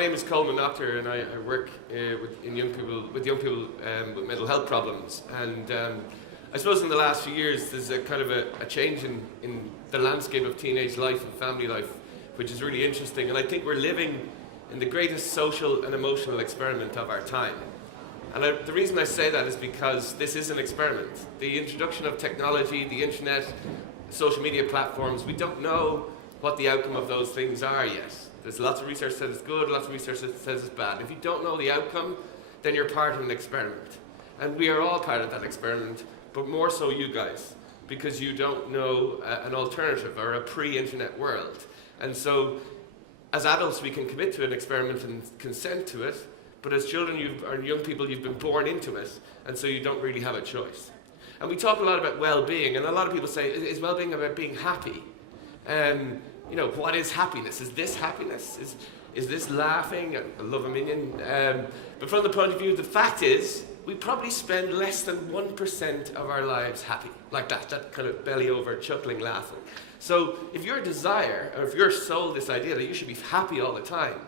name is Colman Noctor, and I work with young people with mental health problems. And I suppose in the last few years there's a kind of a change in the landscape of teenage life and family life, which is really interesting. And I think we're living in the greatest social and emotional experiment of our time. And the reason I say that is because this is an experiment. The introduction of technology, the internet, social media platforms, we don't know what the outcome of those things are yet. There's lots of research that says it's good, lots of research that says it's bad. If you don't know the outcome, then you're part of an experiment. And we are all part of that experiment, but more so you guys, because you don't know an alternative or a pre-internet world. And so, as adults, we can commit to an experiment and consent to it, but as children or young people, you've been born into it, and so you don't really have a choice. And we talk a lot about well-being, and a lot of people say, is well-being about being happy? You know, what is happiness? Is this happiness? Is this laughing? I love a minion. But from the point of view, the fact is, we probably spend less than 1% of our lives happy. Like that kind of belly over, chuckling, laughing. So if your desire, or if you're sold this idea that you should be happy all the time,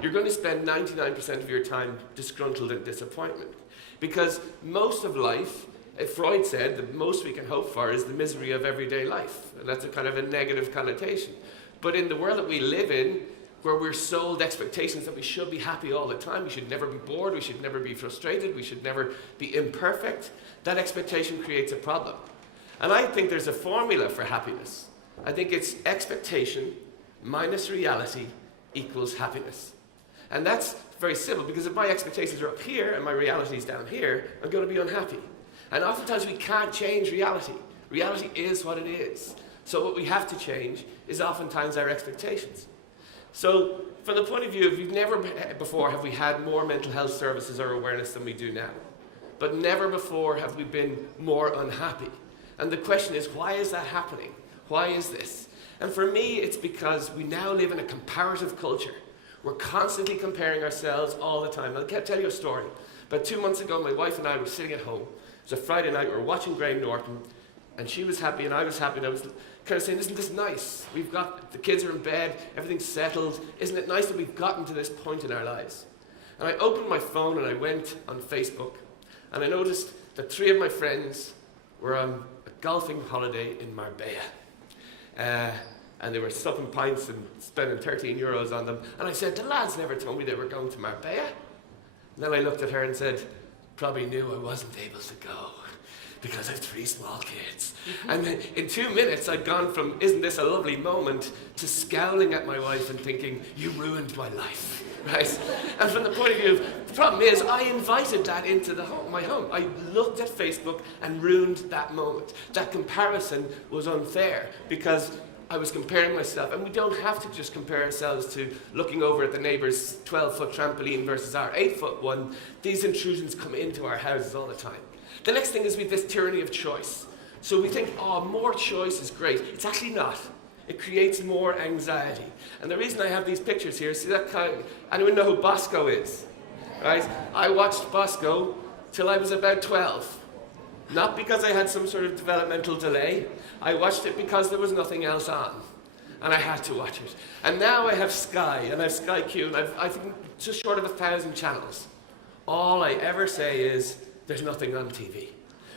you're going to spend 99% of your time disgruntled and disappointment. Because most of life, Freud said, the most we can hope for is the misery of everyday life. And that's a kind of a negative connotation. But in the world that we live in, where we're sold expectations that we should be happy all the time, we should never be bored, we should never be frustrated, we should never be imperfect, that expectation creates a problem. And I think there's a formula for happiness. I think it's expectation minus reality equals happiness. And that's very simple, because if my expectations are up here and my reality is down here, I'm going to be unhappy. And oftentimes we can't change reality. Reality is what it is. So what we have to change is oftentimes our expectations. So from the point of view of, never before have we had more mental health services or awareness than we do now. But never before have we been more unhappy. And the question is, why is that happening? Why is this? And for me, it's because we now live in a comparative culture. We're constantly comparing ourselves all the time. I'll tell you a story. About 2 months ago, my wife and I were sitting at home. It was a Friday night, we were watching Graham Norton, and she was happy and I was happy, and I was kind of saying, isn't this nice? The kids are in bed, everything's settled. Isn't it nice that we've gotten to this point in our lives? And I opened my phone and I went on Facebook, and I noticed that 3 of my friends were on a golfing holiday in Marbella. And they were supping pints and spending €13 on them. And I said, the lads never told me they were going to Marbella. And then I looked at her and said, probably knew I wasn't able to go because I have 3 small kids. And then in 2 minutes, I'd gone from, isn't this a lovely moment, to scowling at my wife and thinking, you ruined my life, right? And from the point of view, the problem is, I invited that into my home. I looked at Facebook and ruined that moment. That comparison was unfair because I was comparing myself, and we don't have to just compare ourselves to looking over at the neighbour's 12-foot trampoline versus our 8-foot one. These intrusions come into our houses all the time. The next thing is with this tyranny of choice. So we think, oh, more choice is great. It's actually not. It creates more anxiety. And the reason I have these pictures here, see that kind of, anyone know who Bosco is? Right? I watched Bosco till I was about 12. Not because I had some sort of developmental delay. I watched it because there was nothing else on. And I had to watch it. And now I have Sky, and I have Sky Q, and I think just short of 1,000 channels. All I ever say is, there's nothing on TV.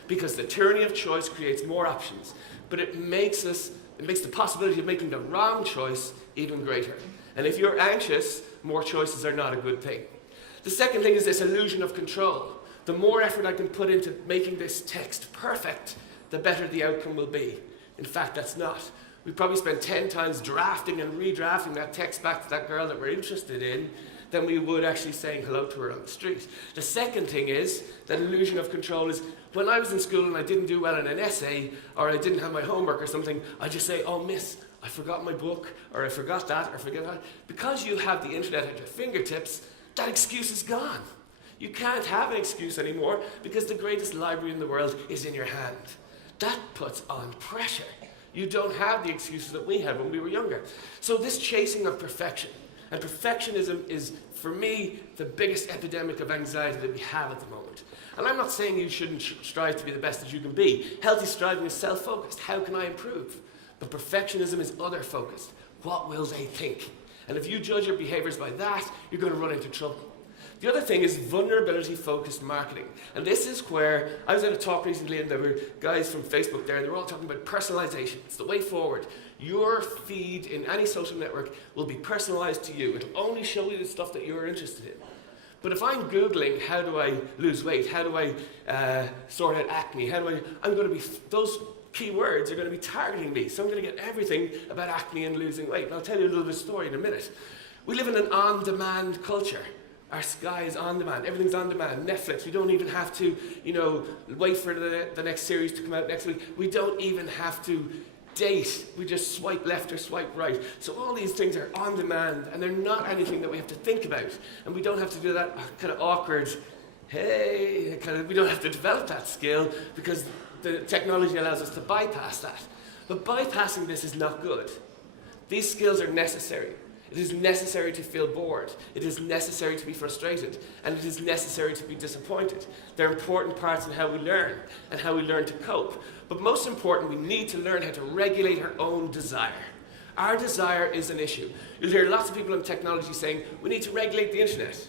Because the tyranny of choice creates more options. But it makes the possibility of making the wrong choice even greater. And if you're anxious, more choices are not a good thing. The second thing is this illusion of control. The more effort I can put into making this text perfect, the better the outcome will be. In fact, that's not. We probably spend 10 times drafting and redrafting that text back to that girl that we're interested in than we would actually saying hello to her on the street. The second thing is, that illusion of control is, when I was in school and I didn't do well in an essay, or I didn't have my homework or something, I just say, oh, miss, I forgot my book, or I forgot that, or forget that. Because you have the internet at your fingertips, that excuse is gone. You can't have an excuse anymore because the greatest library in the world is in your hand. That puts on pressure. You don't have the excuses that we had when we were younger. So this chasing of perfection, and perfectionism is, for me, the biggest epidemic of anxiety that we have at the moment. And I'm not saying you shouldn't strive to be the best that you can be. Healthy striving is self-focused. How can I improve? But perfectionism is other-focused. What will they think? And if you judge your behaviors by that, you're going to run into trouble. The other thing is vulnerability-focused marketing. And this is where, I was at a talk recently and there were guys from Facebook there, and they were all talking about personalization. It's the way forward. Your feed in any social network will be personalized to you. It'll only show you the stuff that you're interested in. But if I'm Googling, how do I lose weight? How do I sort out acne? I'm going to be, those keywords are going to be targeting me. So I'm going to get everything about acne and losing weight. And I'll tell you a little bit of story in a minute. We live in an on-demand culture. Our Sky is on demand. Everything's on demand. Netflix, we don't even have to, wait for the next series to come out next week. We don't even have to date. We just swipe left or swipe right. So all these things are on demand, and they're not anything that we have to think about. And we don't have to do that kind of awkward, hey, we don't have to develop that skill because the technology allows us to bypass that. But bypassing this is not good. These skills are necessary. It is necessary to feel bored. It is necessary to be frustrated. And it is necessary to be disappointed. They're important parts in how we learn and how we learn to cope. But most important, we need to learn how to regulate our own desire. Our desire is an issue. You'll hear lots of people in technology saying, we need to regulate the internet.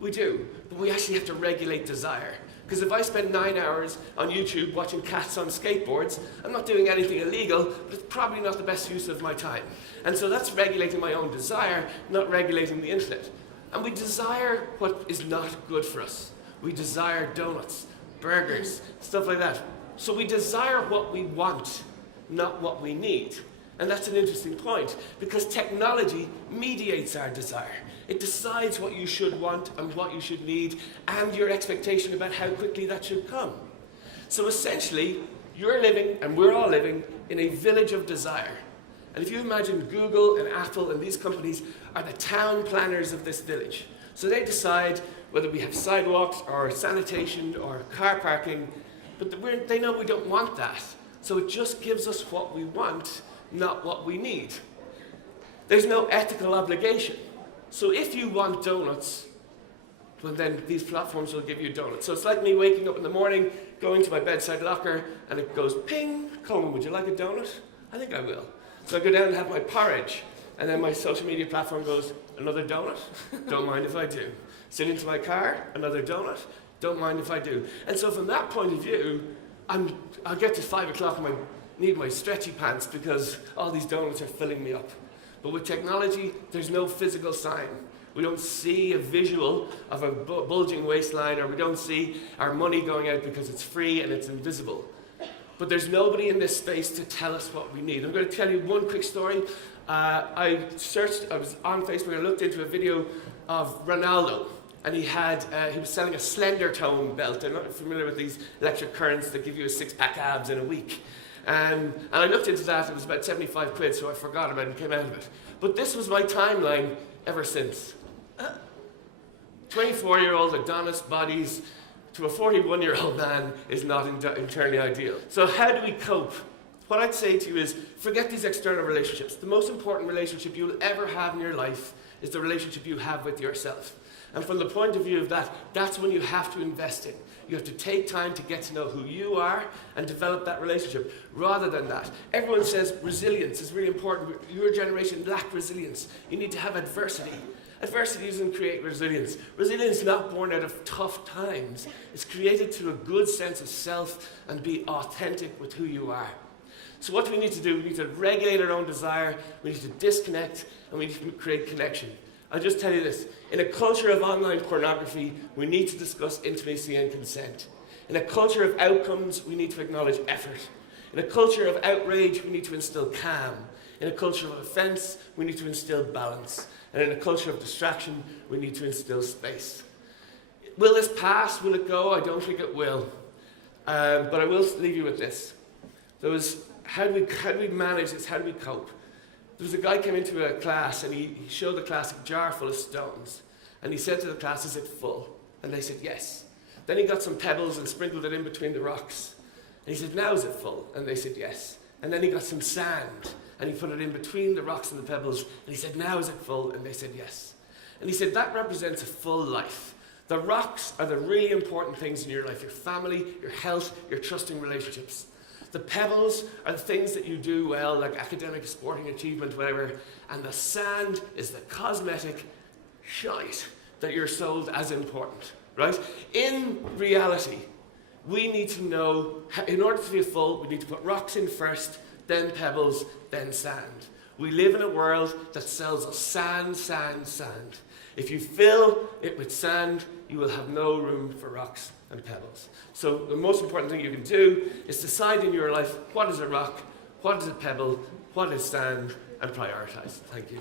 We do, but we actually have to regulate desire. Because if I spend 9 hours on YouTube watching cats on skateboards, I'm not doing anything illegal, but it's probably not the best use of my time. And so that's regulating my own desire, not regulating the internet. And we desire what is not good for us. We desire donuts, burgers, stuff like that. So we desire what we want, not what we need. And that's an interesting point, because technology mediates our desire. It decides what you should want and what you should need, and your expectation about how quickly that should come. So essentially, you're living, and we're all living, in a village of desire. And if you imagine Google and Apple and these companies are the town planners of this village. So they decide whether we have sidewalks or sanitation or car parking, but they know we don't want that. So it just gives us what we want, not what we need. There's no ethical obligation. So if you want donuts, well then these platforms will give you donuts. So it's like me waking up in the morning, going to my bedside locker, and it goes, ping, Colman, would you like a donut? I think I will. So I go down and have my porridge, and then my social media platform goes, another donut? Don't mind if I do. Sit into my car, another donut? Don't mind if I do. And so from that point of view, I'll get to 5 o'clock and I need my stretchy pants because all these donuts are filling me up. But with technology, there's no physical sign. We don't see a visual of a bulging waistline, or we don't see our money going out because it's free and it's invisible. But there's nobody in this space to tell us what we need. I'm going to tell you one quick story. I was on Facebook, I looked into a video of Ronaldo, and he was selling a slender tone belt. I'm not familiar with these electric currents that give you a six-pack abs in a week. And I looked into that, it was about 75 quid, so I forgot about it and came out of it. But this was my timeline ever since. 24-year-old Adonis bodies to a 41-year-old man is not entirely ideal. So how do we cope? What I'd say to you is, forget these external relationships. The most important relationship you'll ever have in your life is the relationship you have with yourself. And from the point of view of that, that's when you have to invest in. You have to take time to get to know who you are and develop that relationship. Rather than that, everyone says resilience is really important. Your generation lack resilience. You need to have adversity. Adversity doesn't create resilience. Resilience is not born out of tough times. It's created through a good sense of self and be authentic with who you are. So what do we need to do? We need to regulate our own desire, we need to disconnect, and we need to create connection. I'll just tell you this. In a culture of online pornography, we need to discuss intimacy and consent. In a culture of outcomes, we need to acknowledge effort. In a culture of outrage, we need to instill calm. In a culture of offense, we need to instill balance. And in a culture of distraction, we need to instill space. Will this pass? Will it go? I don't think it will. But I will leave you with this. How do we manage this? How do we cope? There was a guy came into a class and he showed the class a jar full of stones. And he said to the class, is it full? And they said, yes. Then he got some pebbles and sprinkled it in between the rocks. And he said, now is it full? And they said, yes. And then he got some sand and he put it in between the rocks and the pebbles. And he said, now is it full? And they said, yes. And he said, that represents a full life. The rocks are the really important things in your life, your family, your health, your trusting relationships. The pebbles are the things that you do well, like academic, sporting achievement, whatever, and the sand is the cosmetic shite that you're sold as important, right? In reality, we need to know, in order to feel full, we need to put rocks in first, then pebbles, then sand. We live in a world that sells us sand, sand, sand. If you fill it with sand, you will have no room for rocks and pebbles. So the most important thing you can do is decide in your life, what is a rock, what is a pebble, what is sand, and prioritize. Thank you.